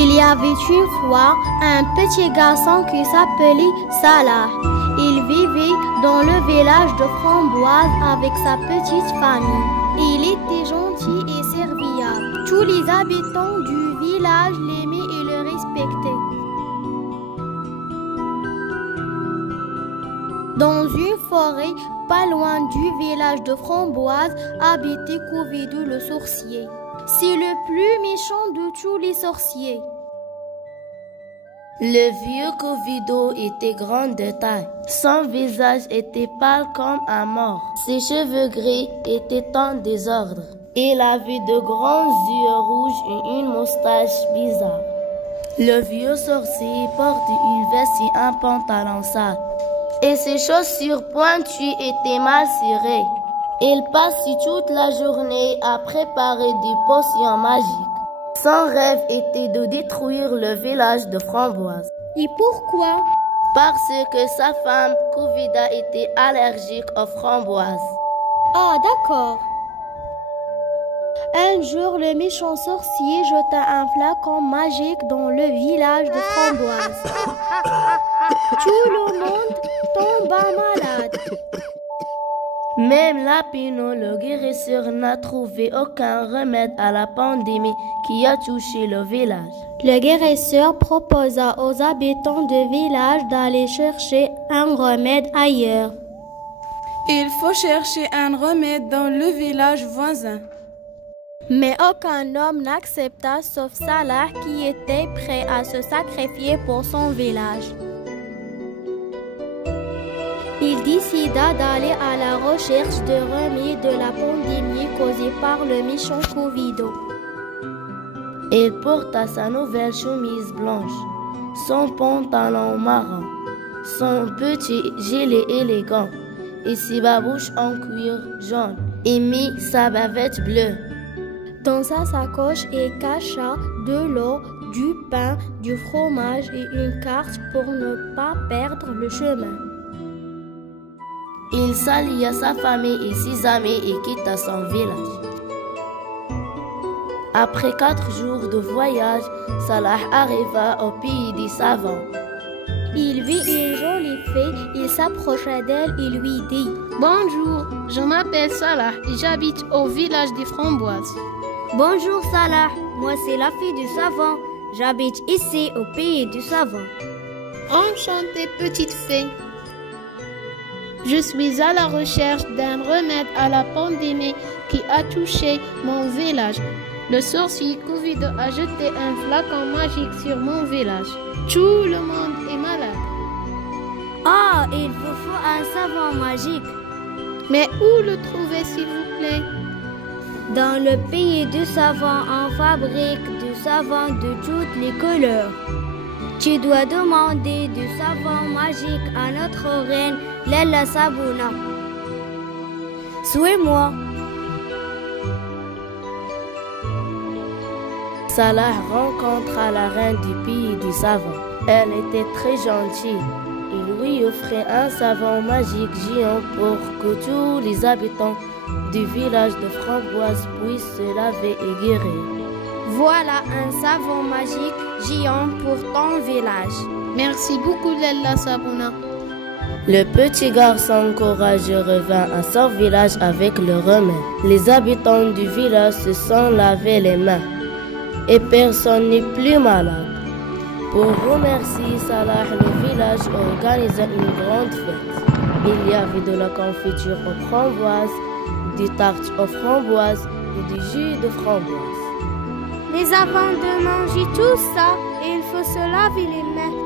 Il y avait une fois un petit garçon qui s'appelait Salah. Il vivait dans le village de Framboise avec sa petite famille. Il était gentil et serviable. Tous les habitants du village l'aimaient et le respectaient. Dans une forêt, pas loin du village de Framboise, habitait Covido le sorcier. C'est le plus méchant de tous les sorciers. Le vieux Covido était grand de taille. Son visage était pâle comme un mort. Ses cheveux gris étaient en désordre. Il avait de grands yeux rouges et une moustache bizarre. Le vieux sorcier portait une veste et un pantalon sale. Et ses chaussures pointues étaient mal cirées. Il passait toute la journée à préparer des potions magiques. Son rêve était de détruire le village de Framboise. Et pourquoi? Parce que sa femme, Covida, était allergique aux framboises. Ah, d'accord. Un jour, le méchant sorcier jeta un flacon magique dans le village de Framboise. Tout le monde tomba malade. Même Lapino, le guérisseur, n'a trouvé aucun remède à la pandémie qui a touché le village. Le guérisseur proposa aux habitants du village d'aller chercher un remède ailleurs. Il faut chercher un remède dans le village voisin. Mais aucun homme n'accepta sauf Salah qui était prêt à se sacrifier pour son village. Il décida d'aller à la recherche de remèdes de la pandémie causée par le méchant Covido. Il porta sa nouvelle chemise blanche, son pantalon marron, son petit gilet élégant et ses babouches en cuir jaune et mit sa bavette bleue. Dans sa sacoche, il cacha de l'eau, du pain, du fromage et une carte pour ne pas perdre le chemin. Il salua sa famille et ses amis et quitta son village. Après 4 jours de voyage, Salah arriva au pays des savants. Il vit une jolie fille, il s'approcha d'elle et lui dit « Bonjour, je m'appelle Salah et j'habite au village des Framboises. » Bonjour Salah, moi c'est la fille du savant. J'habite ici au pays du savant. Enchantée petite fille. Je suis à la recherche d'un remède à la pandémie qui a touché mon village. Le sorcier Covido a jeté un flacon magique sur mon village. Tout le monde est malade. Ah, il vous faut un savon magique. Mais où le trouver s'il vous plaît? Dans le pays du savon, on fabrique du savon de toutes les couleurs. Tu dois demander du savon magique à notre reine Lella Sabouna. Suis-moi. Salah rencontra la reine du pays du savon. Elle était très gentille. Il lui offrit un savon magique géant pour que tous les habitants du village de Framboise puissent se laver et guérir. Voilà un savon magique géant pour ton village. Merci beaucoup Lella Sabouna. Le petit garçon courageux revint à son village avec le remède. Les habitants du village se sont lavé les mains et personne n'est plus malade. Pour remercier Salah, le village organisa une grande fête. Il y avait de la confiture aux framboises, des tartes aux framboises et du jus de framboise. Mais avant de manger tout ça, il faut se laver les mains.